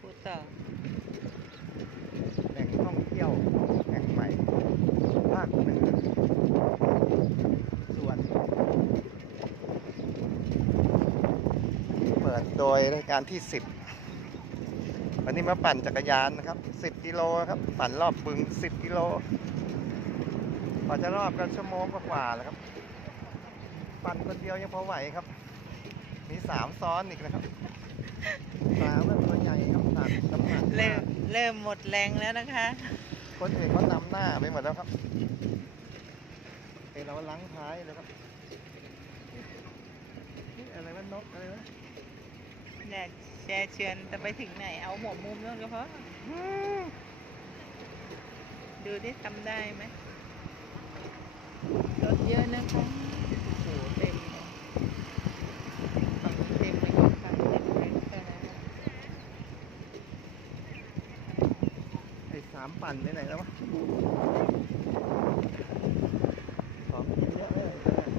พูดต่อแหล่งท่องเที่ยวแห่งใหม่ภาคเหนือส่วน เปิดโดยรายการที่ 10 วันนี้มาปั่นจักรยานนะครับ 10 กิโลครับ ปั่นรอบบึง 10 กิโลกว่าจะรอบกันชั่วโมงกว่าๆแล้วครับ ปั่นคนเดียวยังพอไหวครับ มีสามซ้อนอีกนะครับสามแบบตัวใหญ่ครับหนักน้ำหนักเริ่มามกเริ่มหมดแรงแล้วนะคะ คนอื่นเขานำหน้าไปหมดแล้วครับเอ้เราลังท้ายแล้วครับนี่อะไรวะนกอะไรวะแดดแชร์เชือนจะไปถึงไหน เอาหัวมุมนู่นก็พอดูที่ทำได้ไหมรถเยอะนะคะโอ้โหเต็มเลยฝั่งนู้นเต็มไปหมดฝั่งเต็มไปหมดเลย ไอ้สามปั่นไปไหนแล้ววะ